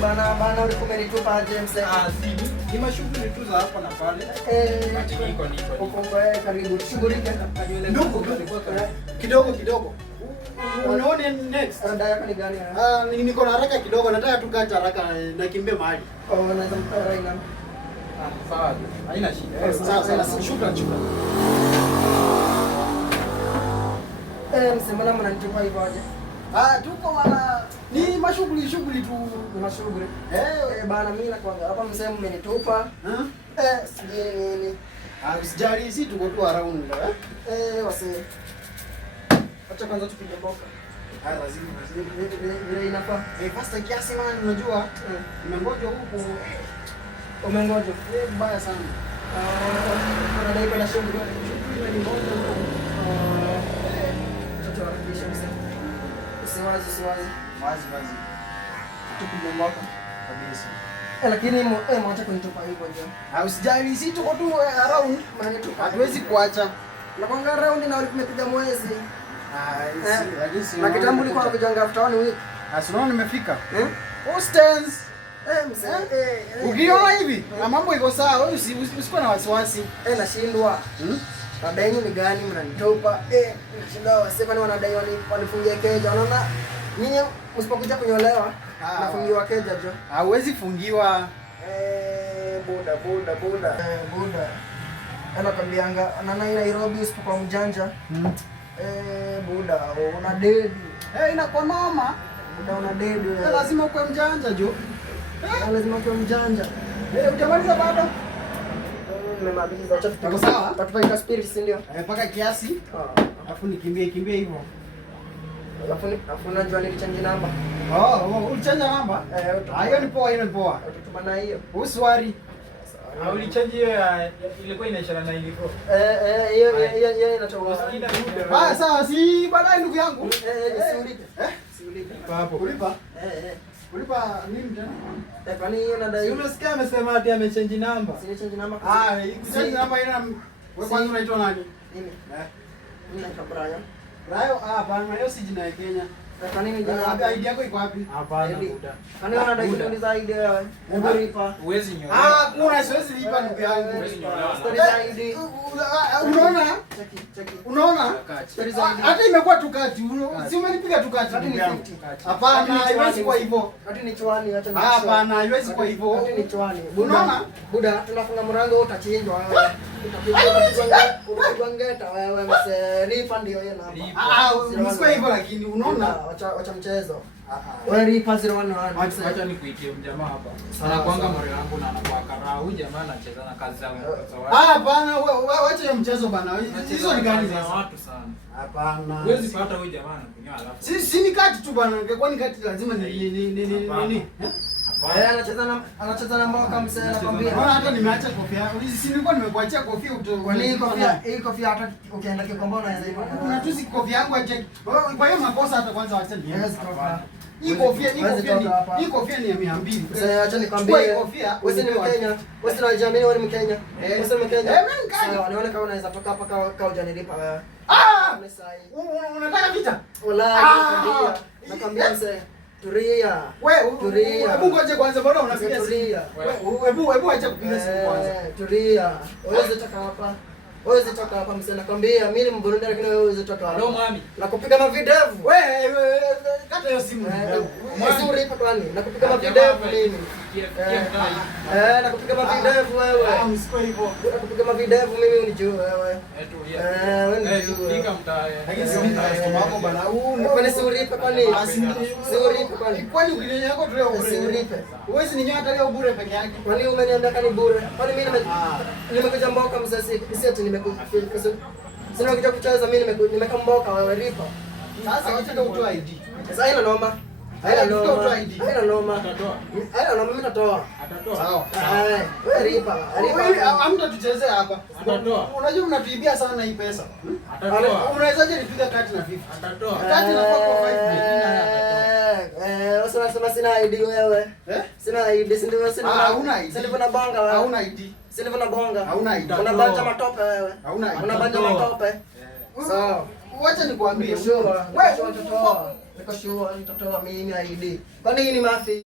Bana ulikuwa umenitupa aje mzee? Ni mashughuli tu za hapa na pale. Uko karibu shughulika Kidogo. Unaona next. Dada yako ni gani? Niko na haraka kidogo, nataka tu kata haraka na kimbie mahali. Unaweza mpara ina. Sawa. Haina shida. Sawa, shukrani. Msemana mnanitupa hivyo aje? Tuko wana ni mashughuli tu. Ni mashughuli. Bana mimi nakwambia hapa mzee mmenitupa. Sijui nini. Usijali, sisi tuko tu around. Wase. Acha kwanza tupige mboka. Lazima. Vile inafaa. Fasta kiasi man, unajua. Nimengoja huko. Umengoja. Mbaya sana. Unadai kwenda shughuli. Ni mboka huko. Tutarudisha mzee. Siwazi. Wazi. Tupige mboka. Kabisa. Lakini mwacha kunitupa hivyo je. Usijali, sisi tuko tu around. Hatuwezi kuacha. Na kwanga round na ulipiga mwezi. Lakini na kitambo ulikuwa unakujanga after 1 week. Asino nimefika. Stands. Ukiona hivi, na mambo iko sawa, wewe usikuwa na wasiwasi. Nashindwa. Madai ni gani mnanitopa? Nashindwa wasema ni wanadai wanifungie keja. Unaona? Nyinyi msipokuja kunyolewa, nafungiwa keja jo. Hauwezi fungiwa. Buda. Anakwambianga nana Nairobi usipokuwa mjanja. Buda una dedi. Inakuwa mama. Buda una dedi. Lazima ukwe mjanja jo. Lazima ukwe mjanja. Utamaliza bado? Nimemaliza. Acha tuko sawa? Tatupa spirit si ndio? Paka kiasi. Alafu nikimbie hivyo. Alafu unajua nilichange namba. Ulichange namba? Hiyo ni poa. Tutuma na hiyo. Uswari. Ulichange hiyo ilikuwa inaishana na ilikuwa. Hiyo inatoka. Sawa, si baadaye ndugu yangu. Siulipe. Hapo. Ulipa nini tena? Kwani hiyo nadai. Unasikia amesema ati amechange namba. Si change namba. Kuchange namba ina wewe kwanza unaitwa nani? Mimi. Mimi naitwa Brian. Hapana, hiyo si jina ya Kenya. Kwa nini jina? ID yako iko wapi? Hapana buda. Kwani unadai kuuliza ID wewe? Unalipa. Huwezi nyolewa. Kuna siwezi lipa ndugu yangu. Huwezi nyolewa. Story za ID. Unaona? Cheki. Unaona? Story za ID. Hata imekuwa tukati. Si umenipiga tukati ndugu yangu. Hapana, haiwezi kwa hivyo. Hadi ni chwani acha. Hapana, haiwezi kwa hivyo. Hadi ni chwani. Unaona? Buda, tunafunga mlango utachinjwa wewe. Utapigwa ngeta wewe mselipa ndio hiyo namba. Msiko hivyo lakini unaona? Acha mchezo. Wewe lipa 011. Acha nikuitie mjamaa hapa. Anakuanga mori wangu na anakuwa karao. Huyu jamaa anacheza na kazi zangu za watu. Hapana, wewe acha mchezo bana. Hizo ni gani za watu sana? Hapana. Huwezi pata huyu jamaa anakunywa alafu. Si ni kati tu bana. Kwa ni kati lazima ni Anacheza na mboka msee anakwambia. Unaona hata nimeacha kofia. Si nilikuwa nimekuachia kofia kwa nini kofia? Hii kofia hata ukienda Kikombo unaweza hivyo. Kuna tu si kofia yangu aje. Kwa hiyo makosa hata kwanza wacha ni. Yes, kofia. Hii kofia ni ya 200. Sasa acha nikwambie. Wewe ni Mkenya. Wewe si unajamii wewe ni Mkenya. Wewe si Mkenya. Sawa, nione kama unaweza toka hapa kama hujanilipa wewe. Unataka vita? Wallahi nakwambia mzee. Tulia. Tulia. Hebu ngoje kwanza bado unapiga simu. Tulia. Hebu acha kupiga simu kwanza. Tulia. Wewe toka hapa mzee nakwambia mimi ni Mburundi lakini wewe toka hapa. Ndio mami. Nakupiga na videvu. Wewe kata hiyo simu. Mwezi ulipa kwani? Nakupiga na videvu mimi. Nakupiga na videvu wewe. Msiko hivyo. Nakupiga na videvu mimi unijue wewe. Wewe unijue. Fika mtaa. Lakini si customer wako bana. Kwani si ulipe kwani? Si ulipe kwani? Kwani ukilenya yako tu leo bure. Si ulipe. Huwezi ninyoa hata leo bure peke yake. Kwani umeniambia kani bure? Kwani mimi nimekuja mboka mzee si ati nimekuja. Sina kitu kucheza mimi nimekamboka wewe lipa. Sasa wacha ndio utoe ID. Sasa haina noma. Haina noma. Mimi natoa. Sawa. Wewe lipa. Hamta tuchezea hapa. Unajua mnatuibia sana hii pesa. Unawezaje nipiga kati na 50? Kati na 4 wewe sema sina ID wewe. Sina ID, sina. Hauna ID. Sina bonga wewe. Hauna ID. Sina bonga. Hauna ID. Unabanja matope wewe. Hauna ID. Unabanja matope. Sawa. wacha nikwambie. Wewe niko sure nitatoa mimi ID. Kwani hii ni mafi?